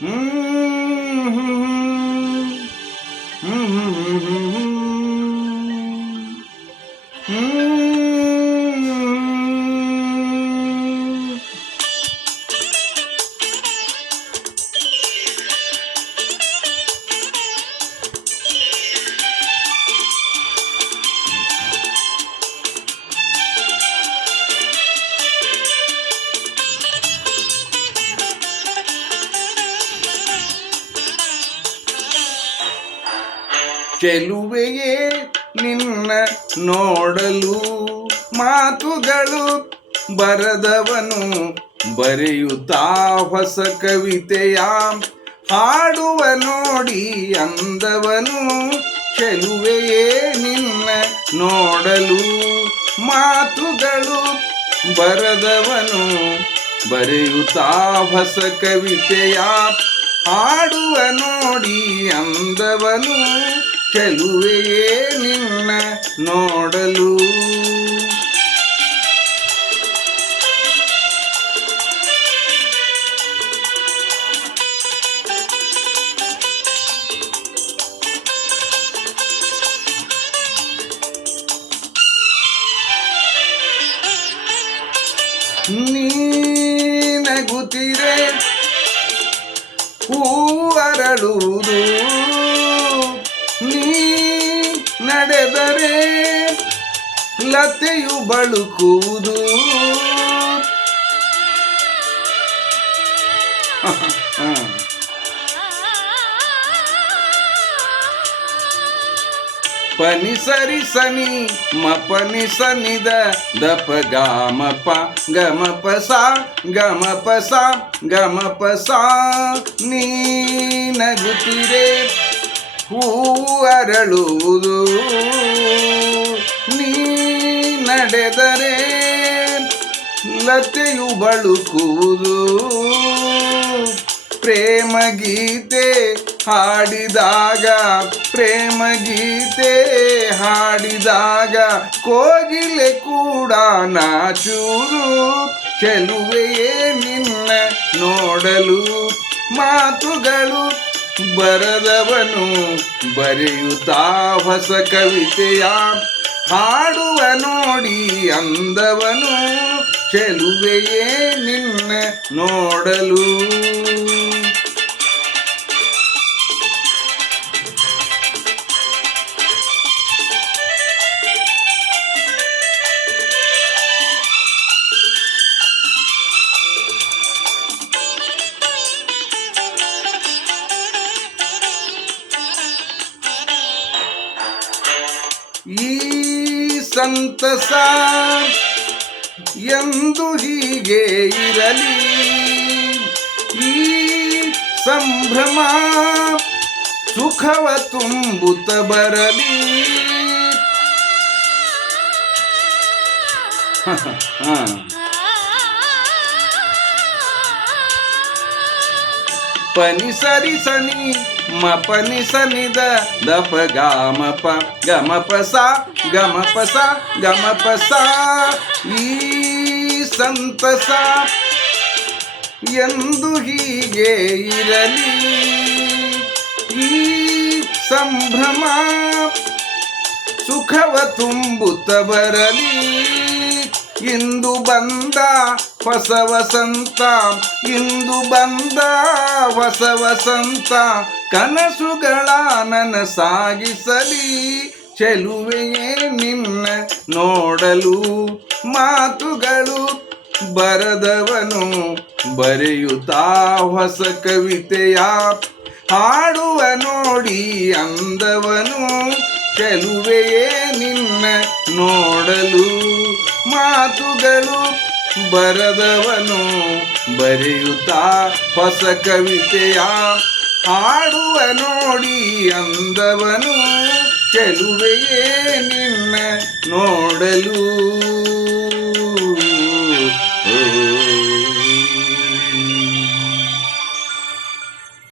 ಹ್ಮ್ ಹ್ಮ್ ಹ್ಮ್ ಹ್ಮ್ ಚೆಲುವೆಯೇ ನಿನ್ನ ನೋಡಲು ಮಾತುಗಳು ಬರದವನು ಬರೆಯುತ್ತಾ ಹೊಸ ಕವಿತೆಯ ಹಾಡುವ ನೋಡಿ ಅಂದವನು. ಚೆಲುವೆಯೇ ನಿನ್ನ ನೋಡಲು ಮಾತುಗಳು ಬರದವನು ಬರೆಯುತ್ತಾ ಹೊಸ ಕವಿತೆಯ ಹಾಡುವ ನೋಡಿ ಅಂದವನು. ಚೆಲುವೆಯೇ ನಿನ್ನ ನೋಡಲು. ನೀ ನಗುತ್ತಿರೆ ಹೂ ಅರಳುವುದು, ನೀ ನಡೆದರೆ ಲತೆಯು ಬಳುಕುವುದು. ಪನಿ ಸರಿ ಸನಿ ಮ ಪನಿ ಸನಿದ ದಪ ಗಾಮ ಪ ಗಮ ಪಸ ಗಮ ಪಸ ಗಮ ಪಸ. ನೀ ನಗುತ್ತಿರೆ ಹೂ ಅರಳುವುದು, ನೀ ನಡೆದರೆ ಲತೆಯು ಬಳುಕುವುದು. ಪ್ರೇಮ ಗೀತೆ ಹಾಡಿದಾಗ ಪ್ರೇಮ ಗೀತೆ ಹಾಡಿದಾಗ ಕೋಗಿಲೆ ಕೂಡ ನಾಚುವುದು. ಚೆಲುವೆಯೇ ನಿನ್ನ ನೋಡಲು ಮಾತುಗಳು ಬರದವನು ಬರೆಯುತ್ತಾ ಹೊಸ ಕವಿತೆಯ ಹಾಡುವ ನೋಡಿ ಅಂದವನು. ಚೆಲುವೆಯೇ ನಿನ್ನ ನೋಡಲು. ಈ ಸಂತಸ ಎಂದು ಹೀಗೆ ಇರಲಿ, ಈ ಸಂಭ್ರಮ ಸುಖವ ತುಂಬುತ್ತ ಬರಲಿ. ಪನಿ ಸರಿ ಸನಿ ಮ ಪನಿ ಸನಿದ ದಪ ಗಾಮ ಪ ಗಮ ಪಸ ಗಮ ಪಸ ಗಮ ಪಸ. ಈ ಸಂತಸ ಎಂದು ಹೀಗೆ ಇರಲಿ, ಈ ಸಂಭ್ರಮ ಸುಖವ ತುಂಬುತ್ತ ಬರಲಿ. ಇಂದು ಬಂದ ಹೊಸ ವಸಂತ, ಇಂದು ಬಂದ ಹೊಸ ವಸಂತ, ಕನಸುಗಳ ನನಸಾಗಿಸಲಿ. ಚೆಲುವೆಯೇ ನಿನ್ನ ನೋಡಲು ಮಾತುಗಳು ಬರದವನು ಬರೆಯುತ್ತಾ ಹೊಸ ಕವಿತೆಯ ಹಾಡುವ ನೋಡಿ ಅಂದವನು. ಚೆಲುವೆಯೇ ನಿನ್ನ ನೋಡಲು ಮಾತುಗಳು ಬರದವನು ಬರೆಯುತ್ತಾ ಹೊಸ ಕವಿತೆಯ ಹಾಡುವ ನೋಡಿ ಅಂದವನು. ಚೆಲುವೆಯೇ ನಿನ್ನ ನೋಡಲು.